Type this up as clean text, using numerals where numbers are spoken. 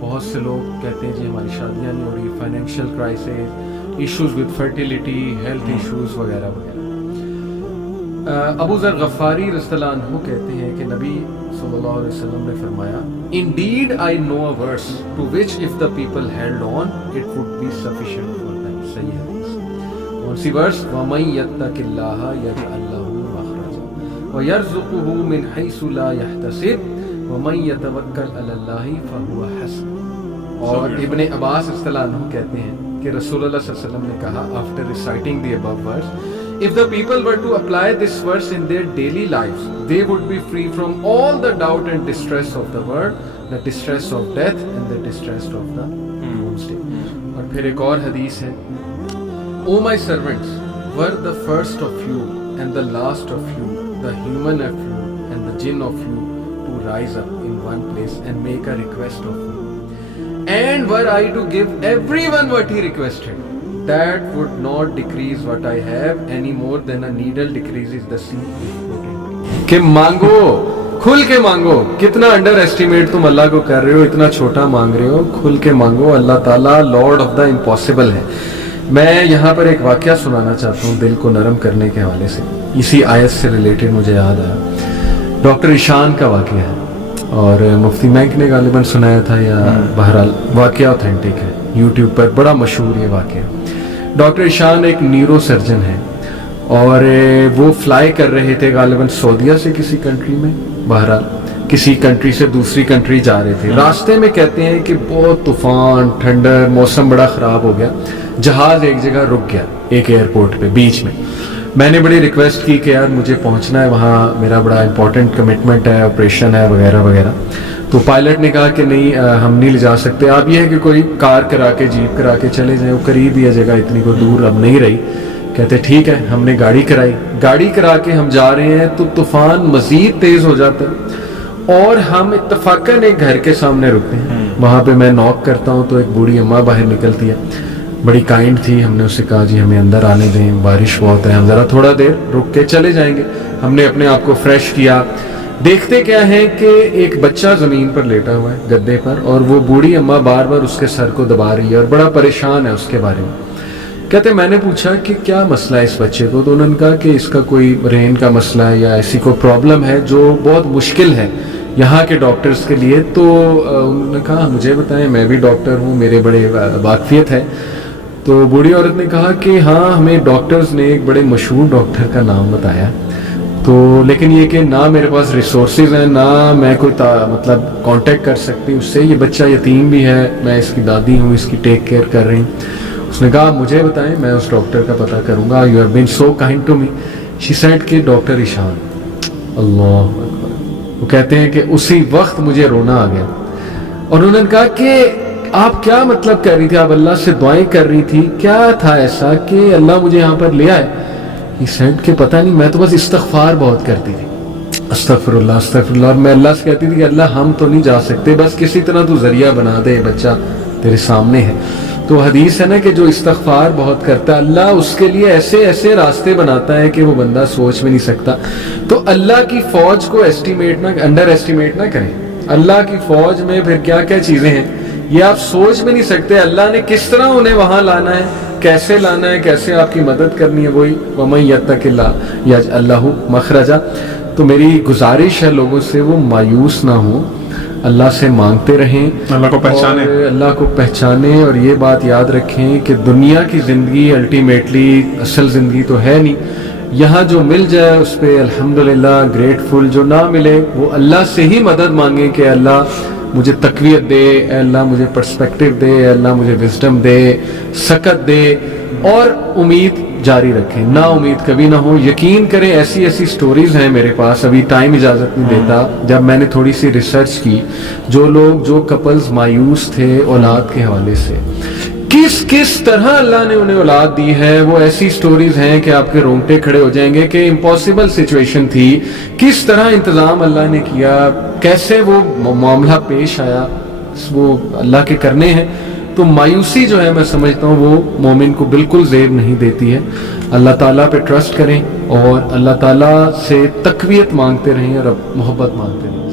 بہت سے لوگ کہتے ہیں جی ہماری شادیاں نہیں ہو رہی، financial crisis, issues with fertility, health issues وغیرہ وغیرہ۔ ابو ذر غفاری رضی اللہ عنہ کہتے ہیں کہ نبی صلی اللہ علیہ وسلم نے فرمایا Indeed I know a verse to which if the people held on it would be sufficient for them۔ صحیح حدیث کون سی ورس؟ وَمَن يَتَّقِ اللَّهَ يَجْعَل لَّهُ مَخْرَجًا وَيَرْزُقْهُ مِنْ حَيْثُ لَا يَحْتَسِبُ وَمَن يَتَوَكَّلْ عَلَى اللَّهِ فَهُوَ حَسْبُهُ۔ اور ابن عباس رضی اللہ عنہ کہتے ہیں کہ رسول اللہ صلی اللہ علیہ وسلم نے کہا after reciting the above verse, if the people were to apply this verse in their daily lives, they would be free from all the doubt and distress of the world, the distress of death and the distress of the doomsday۔ اور پھر ایک اور حدیث ہے O my servants, were the first of you and the last of you, the human of you and the jinn of you, to rise up in one place and make a request of me, and were I to give everyone what he requested, that would not decrease what I have any more than a needle decreases the sea if put into۔ کہ مانگو، کھل کے مانگو۔ کتنا under estimate تم اللہ کو کر رہے ہو، اتنا چھوٹا مانگ رہے ہو، کھل کے مانگو۔ اللہ تعالیٰ لارڈ آف دا امپاسبل ہے۔ میں یہاں پر ایک واقعہ سنانا چاہتا ہوں دل کو نرم کرنے کے حوالے سے، اسی آیت سے ریلیٹڈ مجھے یاد آیا۔ ڈاکٹر ایشان کا واقعہ ہے اور مفتی مینک نے غالباً سنایا تھا، یا بہرحال واقعہ اوتھینٹک ہے، یوٹیوب پر بڑا مشہور یہ واقعہ۔ ڈاکٹر ایشان ایک نیورو سرجن ہے اور وہ فلائی کر رہے تھے غالباً سعودیہ سے کسی کنٹری میں، بہرحال کسی کنٹری سے دوسری کنٹری جا رہے تھے۔ راستے میں کہتے ہیں کہ بہت طوفان، ٹھنڈر، موسم بڑا خراب ہو گیا، جہاز ایک جگہ رک گیا ایک ایئرپورٹ پہ بیچ میں۔ میں نے بڑی ریکویسٹ کی کہ یار مجھے پہنچنا ہے وہاں، میرا بڑا امپورٹنٹ کمٹمنٹ ہے، آپریشن ہے وغیرہ وغیرہ۔ تو پائلٹ نے کہا کہ نہیں ہم نہیں لے جا سکتے، آپ یہ ہے کہ کوئی کار کرا کے، جیپ کرا کے چلے جائیں، وہ قریب ہی ہے جگہ، اتنی کوئی دور اب نہیں رہی۔ کہتے ٹھیک ہے، ہم نے گاڑی کرائی، گاڑی کرا کے ہم جا رہے ہیں تو طوفان مزید تیز ہو جاتا ہے اور ہم اتفاقاً ایک گھر کے سامنے رکتے ہیں۔ وہاں پہ میں نوک کرتا ہوں تو ایک بوڑھی اماں باہر نکلتی ہے، بڑی کائنڈ تھی۔ ہم نے اسے کہا جی ہمیں اندر آنے دیں، بارش بہت ہے، ہم ذرا تھوڑا دیر رک کے چلے جائیں گے۔ ہم نے اپنے آپ کو فریش کیا، دیکھتے کیا ہے کہ ایک بچہ زمین پر لیٹا ہوا ہے گدے پر، اور وہ بوڑھی اماں بار بار اس کے سر کو دبا رہی ہے اور بڑا پریشان ہے اس کے بارے میں۔ کہتے میں نے پوچھا کہ کیا مسئلہ ہے اس بچے کو، تو انہوں نے کہا کہ اس کا کوئی برین کا مسئلہ ہے یا ایسی کوئی پرابلم ہے جو بہت مشکل ہے یہاں کے ڈاکٹرز کے لیے۔ تو انہوں نے کہا مجھے بتائیں، میں بھی ڈاکٹر ہوں، میرے بڑے واقفیت ہے۔ تو بوڑھی عورت نے کہا کہ ہاں ہمیں ڈاکٹرز نے ایک بڑے مشہور ڈاکٹر کا نام بتایا، تو لیکن یہ کہ نہ میرے پاس ریسورسز ہیں، نہ میں کوئی مطلب کانٹیکٹ کر سکتی اس سے، یہ بچہ یتیم بھی ہے، میں اس کی دادی ہوں، اس کی ٹیک کیئر کر رہی ہوں۔ اس نے کہا مجھے بتائیں، میں اس ڈاکٹر کا پتہ کروں گا۔ You have been so kind to me. She said کہ ڈاکٹر ایشان۔ اللہ اکبر۔ وہ کہتے ہیں کہ اسی وقت مجھے رونا آ گیا، اور انہوں نے کہا کہ آپ کیا مطلب کر رہی تھی، آپ اللہ سے دعائیں کر رہی تھی، کیا تھا ایسا کہ اللہ مجھے یہاں پر لے آئے؟ ہی سیڈ کہ پتہ نہیں، میں تو بس استغفار بہت کرتی تھی، استغفر اللہ استغفر اللہ، اور میں اللہ سے کہتی تھی کہ اللہ ہم تو نہیں جا سکتے، بس کسی طرح تو ذریعہ بنا دے، بچہ تیرے سامنے ہے۔ تو حدیث ہے نا کہ جو استغفار بہت کرتا ہے اللہ اس کے لیے ایسے ایسے راستے بناتا ہے کہ وہ بندہ سوچ بھی نہیں سکتا۔ تو اللہ کی فوج کو انڈر ایسٹیمیٹ نہ کریں۔ اللہ کی فوج میں پھر کیا کیا چیزیں ہیں یہ آپ سوچ بھی نہیں سکتے، اللہ نے کس طرح انہیں وہاں لانا ہے، کیسے لانا ہے، کیسے آپ کی مدد کرنی ہے۔ وہی وَمَن يَتَّقِ اللَّهَ يَجْعَل لَّهُ مَخْرَجًا۔ تو میری گزارش ہے لوگوں سے وہ مایوس نہ ہوں، اللہ سے مانگتے رہیں، اللہ کو پہچانیں، اور اللہ کو پہچانیں، اور یہ بات یاد رکھیں کہ دنیا کی زندگی الٹیمیٹلی اصل زندگی تو ہے نہیں۔ یہاں جو مل جائے اس پہ الحمدللہ گریٹفل، جو نہ ملے وہ اللہ سے ہی مدد مانگیں کہ اللہ مجھے تقویت دے، اے اللہ مجھے پرسپیکٹیو دے، اے اللہ مجھے وزڈم دے، سکت دے، اور امید جاری رکھیں، نا امید کبھی نہ ہو۔ یقین کریں ایسی ایسی سٹوریز ہیں میرے پاس، ابھی ٹائم اجازت نہیں دیتا، جب میں نے تھوڑی سی ریسرچ کی، جو کپلز مایوس تھے اولاد کے حوالے سے، کس طرح اللہ نے انہیں اولاد دی ہے، وہ ایسی سٹوریز ہیں کہ آپ کے رونگٹے کھڑے ہو جائیں گے کہ امپاسبل سچویشن تھی، کس طرح انتظام اللہ نے کیا، کیسے وہ معاملہ پیش آیا، وہ اللہ کے کرنے ہیں۔ تو مایوسی جو ہے میں سمجھتا ہوں وہ مومن کو بالکل زیب نہیں دیتی ہے۔ اللہ تعالیٰ پہ ٹرسٹ کریں اور اللہ تعالیٰ سے تقویت مانگتے رہیں اور محبت مانگتے رہیں۔